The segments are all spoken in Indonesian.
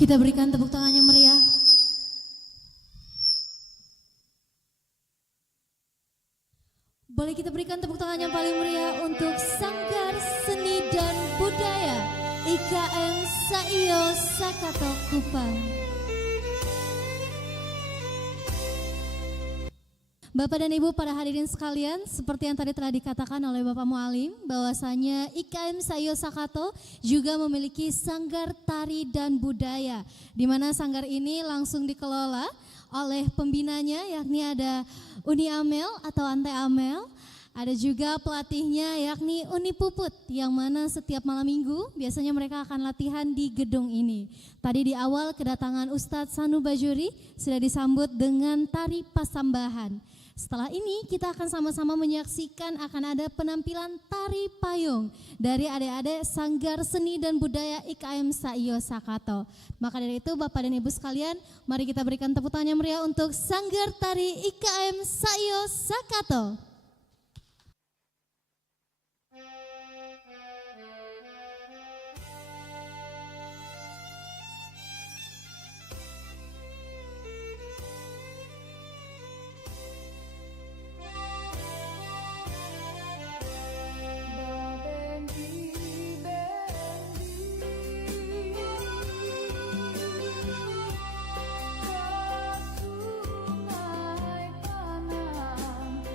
Kita berikan tepuk tangan yang meriah. Boleh kita berikan tepuk tangan yang paling meriah untuk Sanggar Seni dan Budaya IKM Saiyo Sakato Kupang. Bapak dan Ibu para hadirin sekalian, seperti yang tadi telah dikatakan oleh Bapak Mualim, bahwasanya IKM Saiyo Sakato juga memiliki sanggar tari dan budaya, di mana sanggar ini langsung dikelola oleh pembinanya, yakni ada Uni Amel atau Ante Amel, ada juga pelatihnya yakni Uni Puput, yang mana setiap malam minggu biasanya mereka akan latihan di gedung ini. Tadi di awal kedatangan Ustadz Sanu Bajuri sudah disambut dengan tari pasambahan. Setelah ini kita akan sama-sama menyaksikan akan ada penampilan tari payung dari adik-adik Sanggar Seni dan Budaya IKM Saiyo Sakato. Maka dari itu Bapak dan Ibu sekalian, mari kita berikan tepuk tangan yang meriah untuk Sanggar Tari IKM Saiyo Sakato. Sungai Panang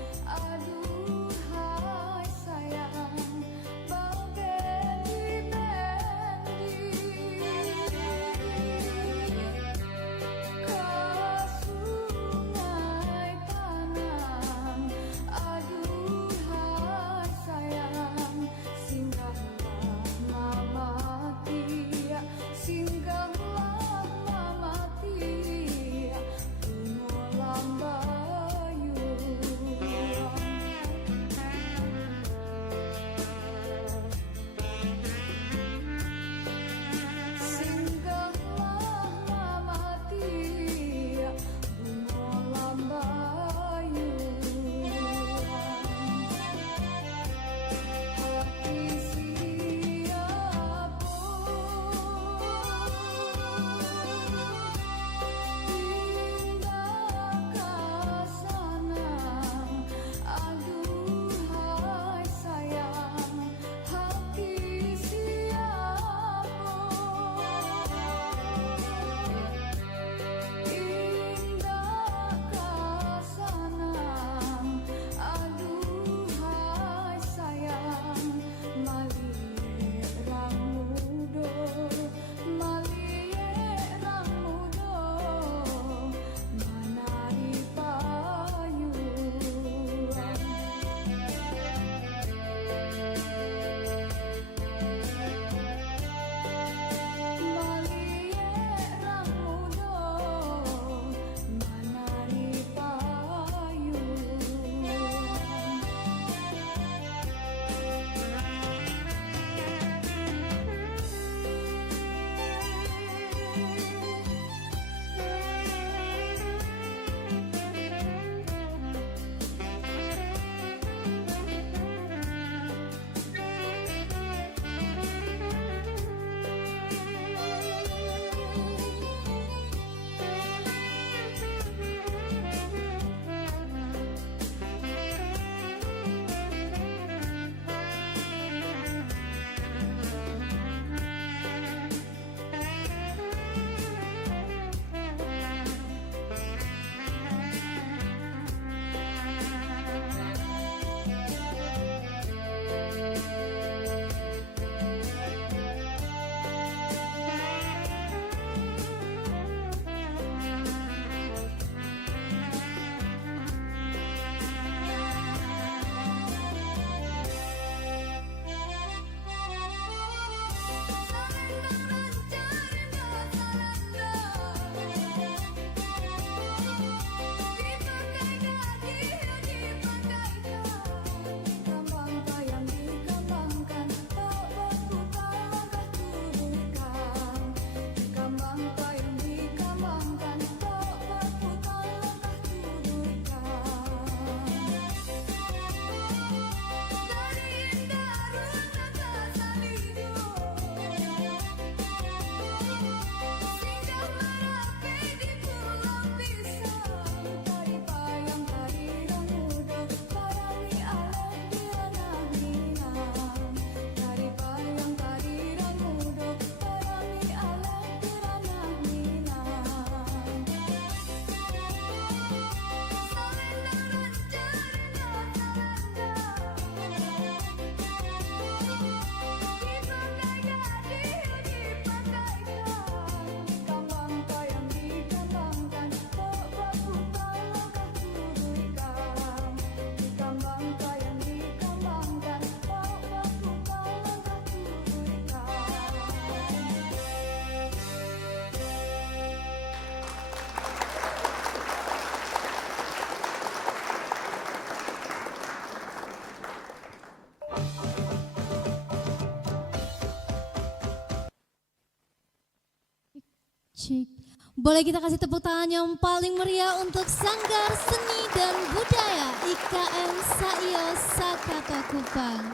Cik. Boleh kita kasih tepuk tangan yang paling meriah untuk Sanggar Seni dan Budaya IKM Saio Sakato Kupang.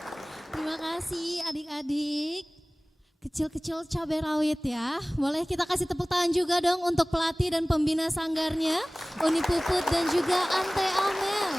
Terima kasih adik-adik. Kecil-kecil cabai rawit ya. Boleh kita kasih tepuk tangan juga dong untuk pelatih dan pembina sanggarnya, Uni Puput dan juga Ante Amel.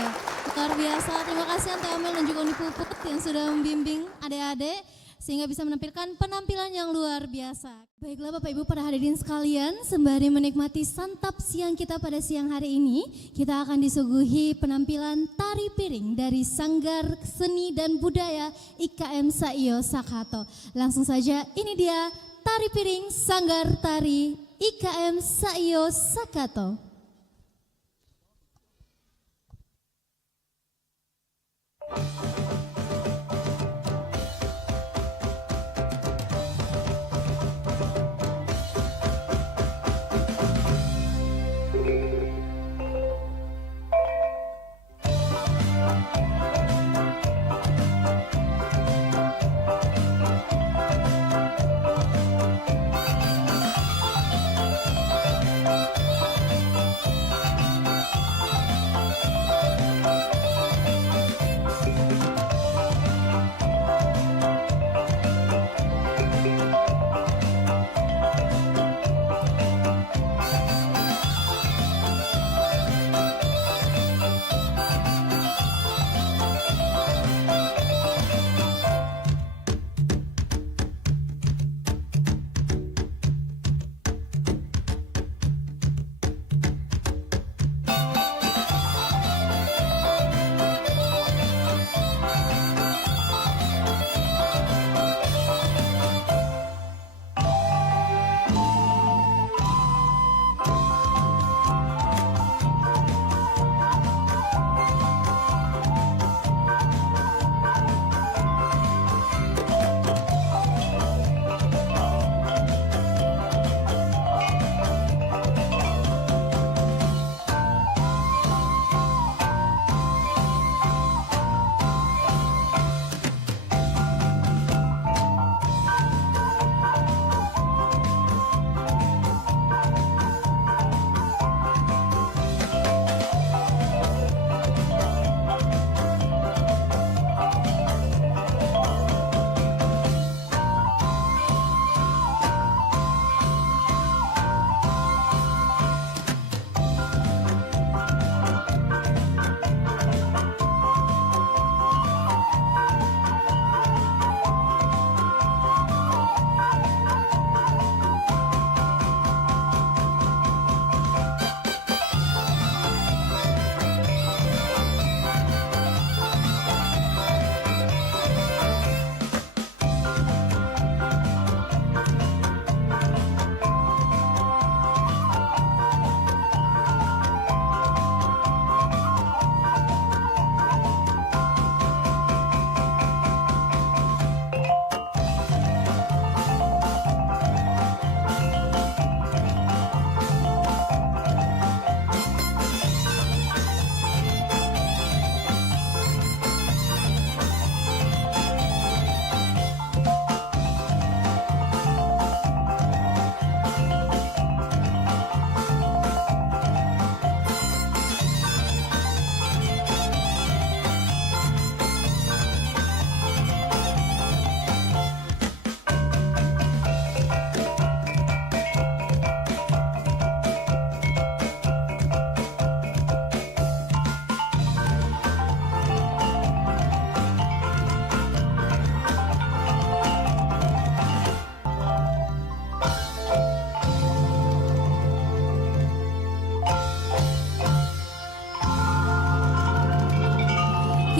Luar biasa, terima kasih Ante Amel dan juga Uni Puput yang sudah membimbing adik-adik sehingga bisa menampilkan penampilan yang luar biasa. Baiklah Bapak Ibu para hadirin sekalian, sembari menikmati santap siang kita pada siang hari ini, kita akan disuguhi penampilan tari piring dari Sanggar Seni dan Budaya IKM Saio Sakato. Langsung saja ini dia tari piring Sanggar Tari IKM Saio Sakato.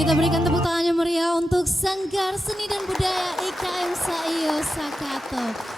Kita berikan tepuk tangan yang meriah untuk Sanggar Seni dan Budaya IKM Saio Sakato.